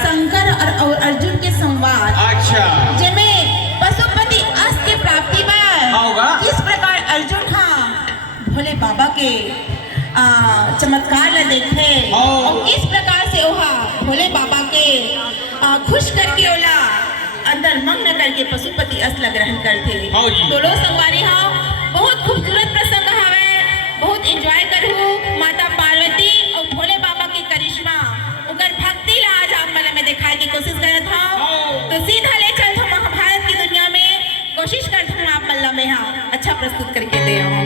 शंकर और अर्जुन के संवाद। अच्छा जिसमें पशुपति अस्त्र के प्राप्ति में किस प्रकार अर्जुन भोले बाबा के चमत्कार ल देखे और किस प्रकार से ओहा भोले बाबा के खुश करके ओला अंदर मग्न करके पशुपति अस्त्र ग्रहण करते। दोनों संगवारी बहुत खूबसूरत प्रसंग हवे, बहुत एंजॉय करू। माता पार्वती और भोले बाबा की करिश्मा उनकर भक्ति ला आज आप मला में दिखाए की कोशिश करत हूं। तो सीधा ले चल हम महाभारत की दुनिया में कोशिश करत हूं आप मल्ला में अच्छा प्रस्तुत करके दे हूं।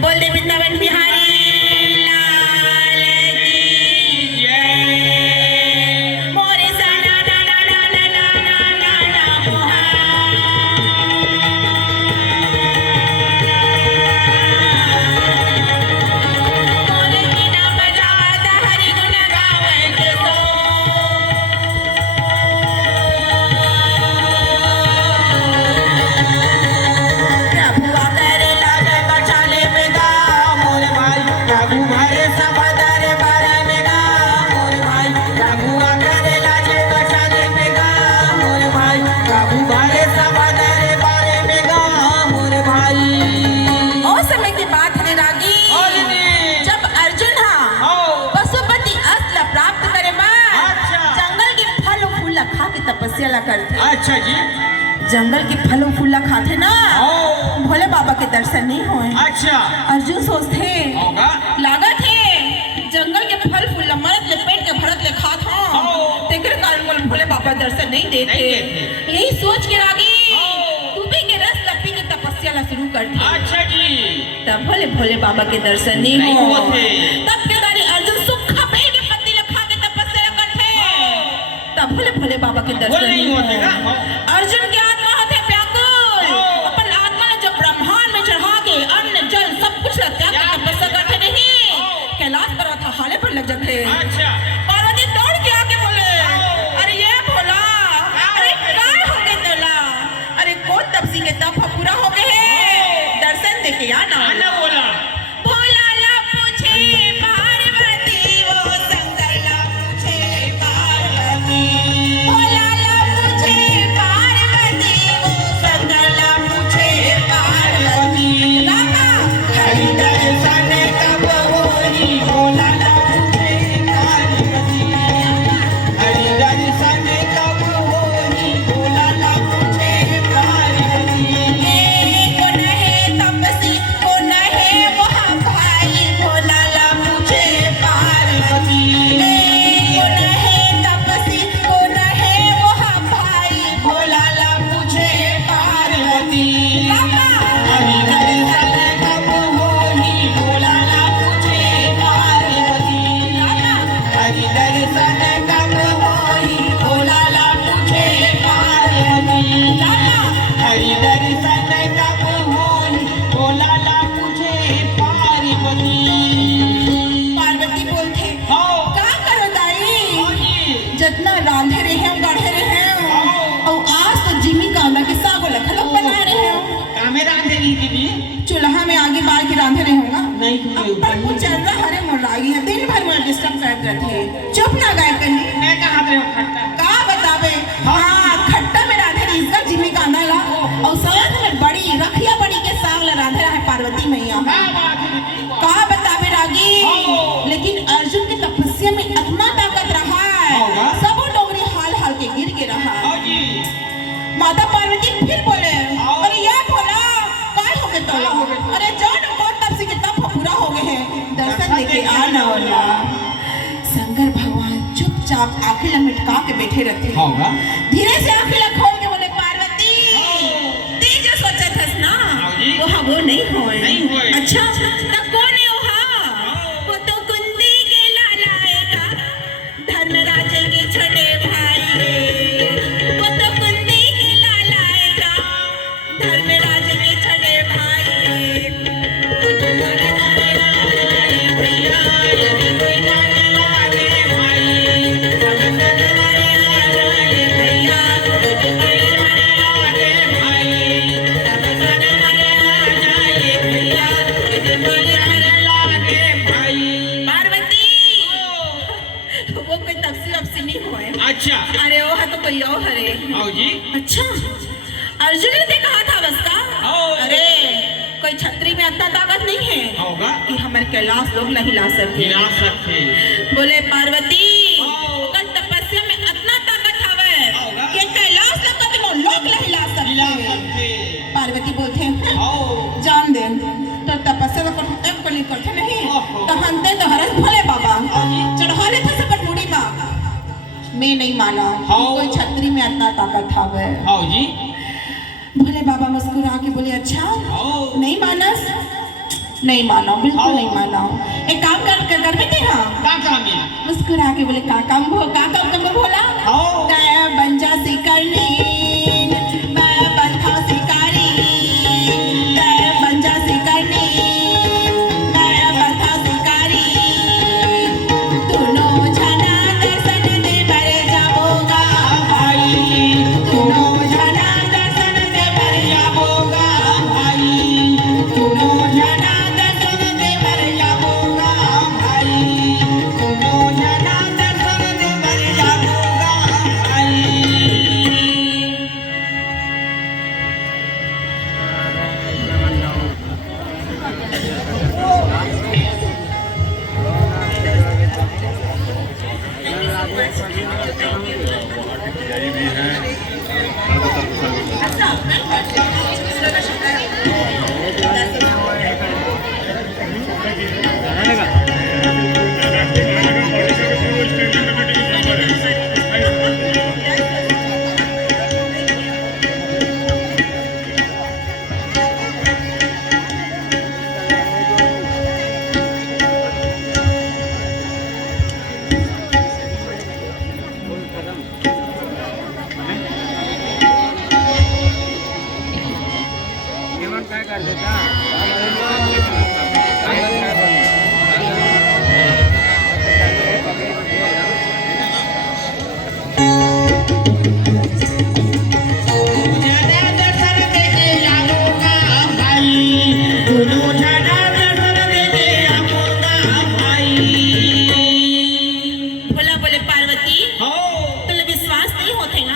बोल दे वृंदावन बिहारी लाल की जय। मोरे साना ना ना ना ना ना ना ना मोहा मोरे बिना बजाता हरि गुण गावे के तो प्रभु आकर लागे बचाले में गा मोरे भाई। प्रभु मारे सबदर बारे में गा मोरे भाई। प्रभु आकर लागे बचाले में गा मोरे भाई। प्रभु मारे सबदर बारे में गा मोरे भाई। और समय की बात है रागी, जब अर्जुन पशुपति अस्त्र प्राप्त करे जंगल के फल फूल खा के तपस्या ला करते। अच्छा जी, जंगल के फल फूल खाते ना भोले बाबा के दर्शन नहीं होए। अच्छा अर्जुन सोचते होगा लागत है जंगल के फल फूल मरत ले पेट के भरत ले खात हो तेकर कारण मोल भोले बाबा दर्शन नहीं देते। यही सोच के रागी डूबी के रस लपी के तपस्या ला शुरू करते। अच्छा जी, तब भोले बाबा के दर्शन नहीं होते। तब के दारी अर्जुन सूखा पेड़ के पत्ती ले खा के तपस्या ला करते। तब भोले बाबा के दर्शन नहीं होते। अर्जुन के आत्मा होते व्याकुल, अपन आत्मा ने जब ब्रह्मांड में चढ़ा के अन्न जल सब कुछ त्याग के तपस्या करते नहीं कैलाश पर था हाले पर लग जाते। अच्छा पार्वती दौड़ के आके बोले अरे ये भोला अरे काय हो गए तोला, अरे कौन तपसी के तप पूरा हो गए है दर्शन देके आना। बोला भोला ला पूछे पार्वती वो शंकर ला पूछे पार्वती। भोला ला पूछे पार्वती वो शंकर ला पूछे पार्वती। रामा हरि दर्शन कब होई भोला ला पूछे पार्वती। हरि दर्शन कब होई भोला ला पूछे पार्वती। कौन है तपसी कौन है वहाँ भाई भोला ला पूछे पार्वती। कौन है तपसी कौन है वहाँ भाई भोला ला पूछे पार्वती। हरि दर्शन कब होई भोला ला पूछे पार्वती। हरि दर्शन कब होई भोला ला पूछे पार्वती। हरि दर्शन कब होई भोला ला पूछे पार्वती। पार्वती बोलते का करो दाई जितना रांधे रहे गाढ़े रहे और आज तो जिमी कांदा के साग लखलो बना रहे हो। कामे रांधे रही दीदी, चूल्हा में आगे बाल के रांधे रहे होगा नहीं अब पर कुछ चल रहा हरे मोर रागी है दिन भर मुझे डिस्टर्ब करते रहते। चुप ना गाय करनी मैं कहा थे खट्टा का बतावे। हाँ खट्टा में राधे रही इसका जिमी कांदा ला और साथ में बड़ी रखिया बड़ी के साग ला राधे रहा है पार्वती मैया। का बतावे रागी, लेकिन अर्जुन की तपस्या में इतना ताकत रहा है सब डोगरी हाल हाल के गिर के रहा। माता पार्वती फिर बोले अरे ये भोला काय हो गए तोला, अरे जान कौन तपसी के तप पूरा हो गए हैं दर्शन देके आना वाला। शंकर भगवान चुपचाप आंखें लटका के बैठे रहते। धीरे से आंखें खोल के बोले पार्वती अच्छा त कौन है ओहा वो तो कुंती के लालाएगा धर्मराज के छोटे भाई वो तो कुंती के लालाएगा धर्मराज के छोटे भाई भैया अच्छा अरे वो है तो कोई और हरे आओ जी अच्छा अर्जुन ने कहा था बस का अरे कोई छतरी में इतना ताकत नहीं है होगा कि हमारे कैलाश लोग नहीं हिला सकते बोले पार्वती कल तपस्या में इतना ताकत हवे कि कैलाश लोग नहीं हिला सकते पार्वती बोलते हैं जान दे तो तपस्या को एक को नहीं करते नहीं तो हंते तो हरस भोले बाबा चढ़ाले थे सब मुड़ी बा मैं नहीं माना कोई छतरी में इतना ताकत हवे आओ जी भोले बाबा मुस्कुरा के बोले अच्छा नहीं मानस नहीं माना बिल्कुल नहीं माना एक काम कर बेटे हाँ का काम है मुस्कुरा के बोले का काम भोला मैं बन जा शिकारी मैं बंधा शिकारी मैं बन जा शिकारी मैं बंधा शिकारी दोनों जना दर्शन दे मर जाओगा भाई दोनों जना दर्शन दे मर जाओगा भाई दोनों जना दर्शन दे मर जाओगा भाई दोनों जना दर्शन दे मर जाओगा भाई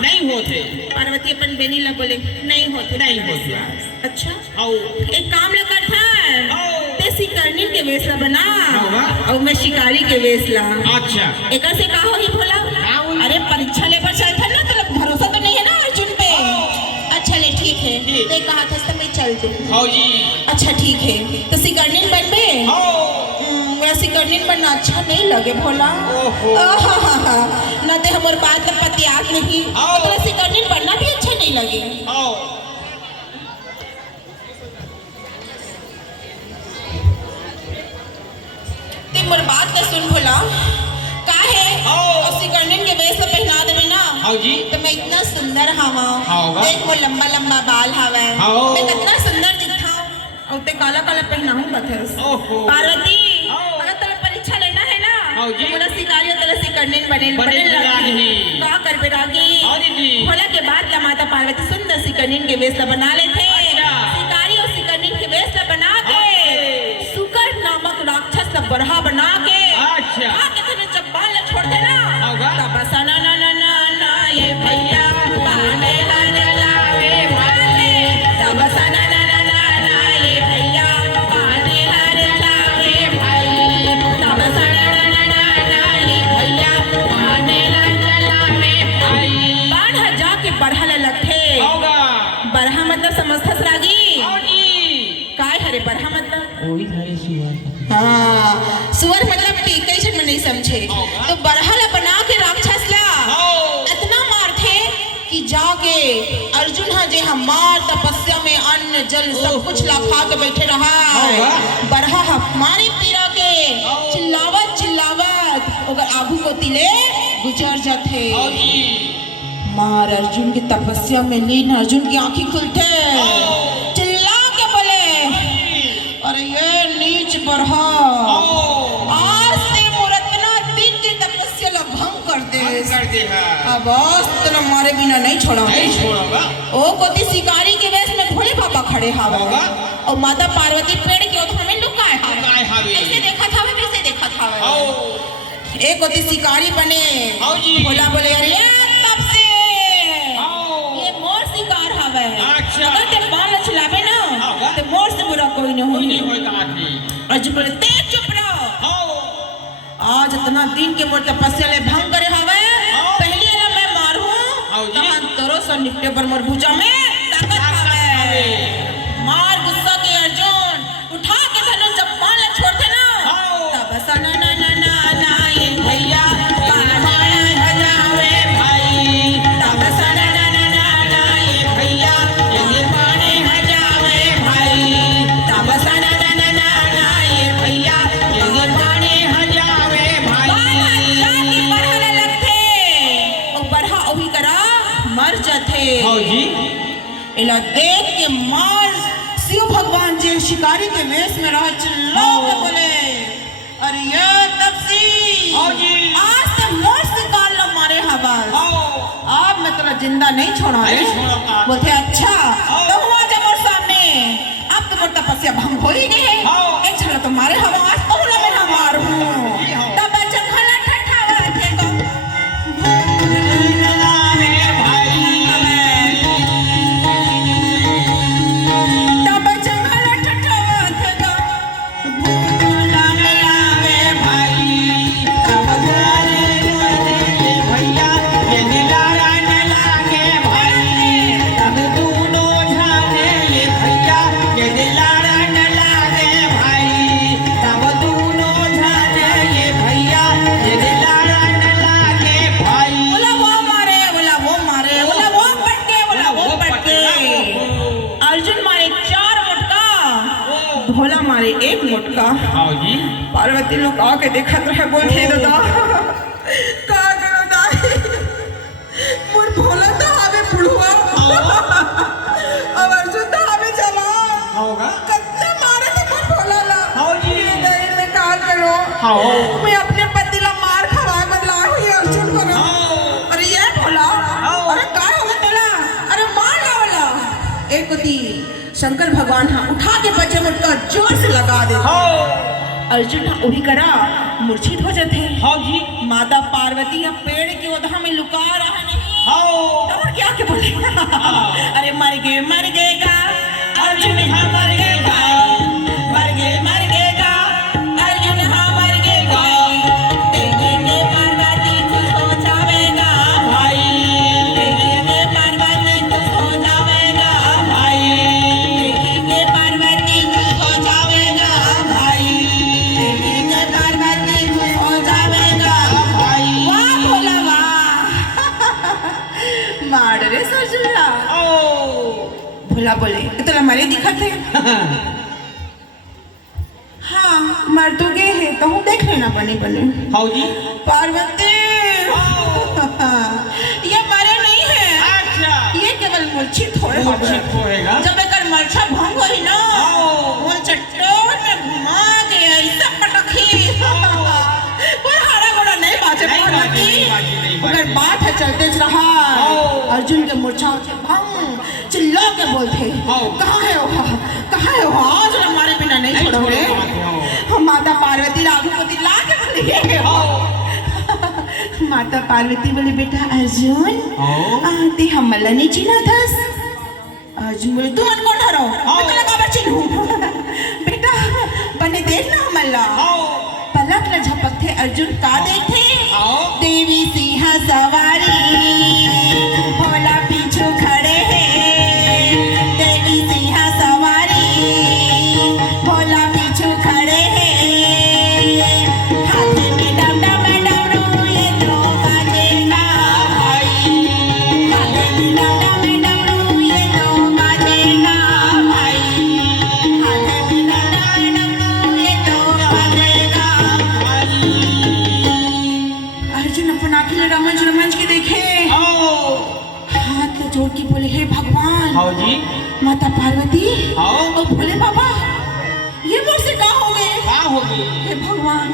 पार्वती अपन बेनी ला बोले नहीं होते अच्छा एक काम लगा था ते शिकारनी के वेश ला बना और मैं शिकारी के वेश ला अच्छा एक से का हो ही भोला अरे परीक्षा ले पर चल था ना तो भरोसा तो नहीं है ना अर्जुन पे अच्छा ले ठीक है ते कहा था तो मैं चल दूं हां जी अच्छा ठीक है तो शिकारनी बनबे मेरा शिकारनी बनना अच्छा नहीं लगे भोला ना ते हमर बात न पति आग नहीं तो शिकारनी बनना भी अच्छा नहीं लगे ते मोर बात न सुन भोला का है और शिकारनी के वेश में पहना देवे ना हां जी तो मैं इतना सुंदर हवा देख वो लंबा लंबा बाल हवे मैं कितना सुंदर दिखा और ते काला काला पहनाऊं बथस पार्वती अगर तेरे परीक्षा लेना है ना तो बोला शिकारी तेरे शिकारनी बने लगी का कर बेरागी भोला के बाद ला माता पार्वती सुंदर शिकारनी के वेश बना लेते शिकारी और शिकारनी के वेश बना के सुकर नामक राक्षस का बरहा बना के अच्छा कितने जब बाल छोड़ देना तब सना ना ना ना ना ये भैया बाने हर लावे भाले तब सना ना ना ना ना ये भैया बाने हर लावे भाई तब सना ना ना ना ना ये भैया बाने हर लावे भाई बाढ़ जाके बढ़ा लगथे बरहा मतलब समझथस रागी काय हरे बरहा मतलब हाँ सुअर मतलब कैसे में नहीं समझे तो बरहला बना के राक्षस ला इतना मार थे कि जाके अर्जुन हा जे हमार तपस्या में अन्न अन्न जल सब कुछ ला खा के बैठे रहा बरहा हमारी पीरा के चिल्लावत चिल्लावत ओकर आगू को तिले गुजर जाते मार अर्जुन की तपस्या में लीन अर्जुन की आंखें खुलते चिल्ला के बोले अरे ये नीच बरहा आज से मुरतना दिन की तपस्या ला भंग कर दे अब आज तो मारे बिना नहीं छोड़ोगा ओ कोती शिकारी के वेश में भोले बाबा खड़े हावा और माता पार्वती पेड़ के ओठ में लुकाए हावे ऐसे देखा था वैसे देखा था एक कोती शिकारी बने भोला बोले अरे तब से ये मोर शिकार हावे अगर ते बाल चलावे ना तो मोर से बुरा कोई नहीं होई अर्जुन बोले तेज चुप रहो आज इतना दिन के मोर तपस्या ले भंग करे हावे पहली वाला मैं मारू तहां तोरो से निपटे पर मोर भुजा में ताकत हावे मार गुस्सा के अर्जुन उठा के धनुष जब बाण छोड़ते ना तब सना ना ना ना ना ये भैया बाण हजावे भाई तब सना ना ना ना ना ये भैया ये बाण हजावे भाई तब सना ना ना ना ना ये भैया ये बाण हजावे भाई जाके बढ़ाने लगते और बढ़ा ओही करा मर जाते इला देख के मार शिव भगवान जी शिकारी के वेश में रहा चिल्ला के बोले अरे ये तपसी आज से मोर शिकार लो मारे हवा अब मैं तेरा जिंदा नहीं छोड़ा बोलते अच्छा तो हुआ जब मोर सामने अब तो मोर तपस्या भंग हो ही नहीं है एक छला तो मारे हवा आज पहला में हम मार हूँ तब जंगला ठठावा थे को भोला मारे एक मोटका पार्वती लोग आके देखा तो है बोलते दादा का करो दाई मोर भोला तो हमें पुड़ुआ अब अर्जुन तो हमें चला कत्ते मारे तो मोर भोला ला ये दाई में का करो मैं अपने पति ला मार खवा बदला हुई अर्जुन को ना अरे ये भोला अरे का हो तेरा अरे मार ला वाला एक दी शंकर भगवान हाँ उठा के बच्चे मुटका जोर से लगा दे अर्जुन हाँ वही करा मूर्छित हो जाते माता पार्वती या पेड़ के ओधा में लुका रहा नहीं और क्या के बोले अरे मर गएगा अर्जुन हाँ मर गएगा मर गएगा अर्जुन हाँ मर गएगा देखेंगे पार्वती खुश हो जाएगा भाई देखेंगे पार्वती खुश हो जाएगा भाई देखेंगे पार्वती खुश हो जाएगा भाई देखेंगे पार्वती खुश हो जाएगा भाई वाह भोला वाह मार रे सरजुला भोला बोले तो हमारे दिखत है हाँ मर तो गए हैं तो हम देख लेना बने पार्वती ये मरे नहीं है ये केवल मूर्छित होएगा जब एक मरछा भंग होई ना वो चट्टोर में घुमा के ऐसा पटखी कोई हारा घोड़ा नहीं बाजे पार्वती अगर बात है चलते रहा अर्जुन के मूर्छा भंग चिल्ला के बोलते कहाँ है वो आज हमारे बिना नहीं छोड़ोगे माता पार्वती राघव को दिला के बोले माता पार्वती बोले बेटा अर्जुन आते हमला नहीं चिना थस अर्जुन बोले तुम मन कौन हरो मैं लगा बचिनू बेटा बने देख ना हमला पलक न झपकते अर्जुन का देखे देवी सिंह सवारी भोला पीछू खड़े हैं देवी सिंह सवारी भोला पीछू खड़े हैं हाथ में डमरू ये तो बाजेगा भाई हाथ में डमरू ये तो बाजेगा भाई माता पार्वती हाँ। और भोले बाबा ये मुझसे का हो गए? का होगी? हे भगवान,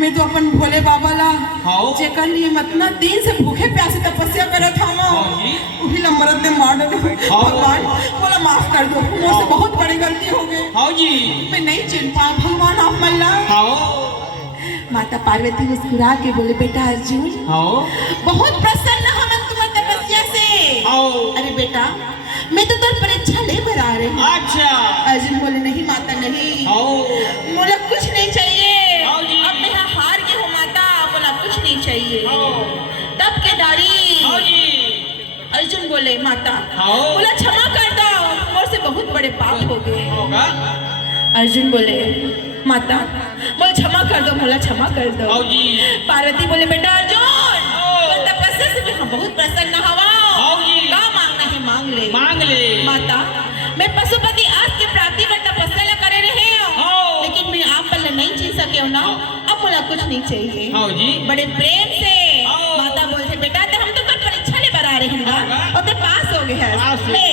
मैं तो अपन भोले बाबा ला हाँ। जेकर लिए इतना दिन से भूखे प्यासे तपस्या करत हूँ हाँ जी। उही ला मरद ने मार डाले। हाँ। भगवान बोला माफ कर दो, मुझसे बहुत बड़ी गलती हो गई। हाँ जी। मैं नहीं चिन पाऊँ भगवान आप मल्ला। हाँ। माता पार्वती मुस्कुरा के बोले बेटा अर्जुन हाँ। बहुत प्रसन्न हम तुम्हारी तपस्या से। हाँ। अरे बेटा मैं तो तुम परीक्षा ले कर आ रही हूँ। अच्छा। अर्जुन बोले नहीं माता नहीं, हाँ। बोला कुछ नहीं चाहिए, हाँ जी। अब मैं यहाँ हार गई हूँ माता, बोला कुछ नहीं चाहिए। हाँ। तब के दारी हाँ जी। अर्जुन बोले माता, हाँ। बोला क्षमा कर दो, मुझसे बहुत बड़े पाप हो गए। होगा। अर्जुन बोले माता, बोले क्षमा कर दो, बोला क्षमा कर दो। हाँ जी। पार्वती बोले बेटा अर्जुन तो तपस्या से मैं बहुत प्रसन्न हवा, हाँ जी। का मांगना है मांग ले। मांग ले। माता मैं पशुपति आज के प्राप्ति पर तपस्या ला करे रहे हाँ। हो, लेकिन मैं आप पर नहीं जी सके हो ना, अब बोला कुछ नहीं चाहिए। हाँ जी। बड़े प्रेम से हाँ। माता बोलते बेटा तो हम तो कल परीक्षा ले बना रहे हैं ना, हाँ। और ते पास हो गए हैं। पास हो। ले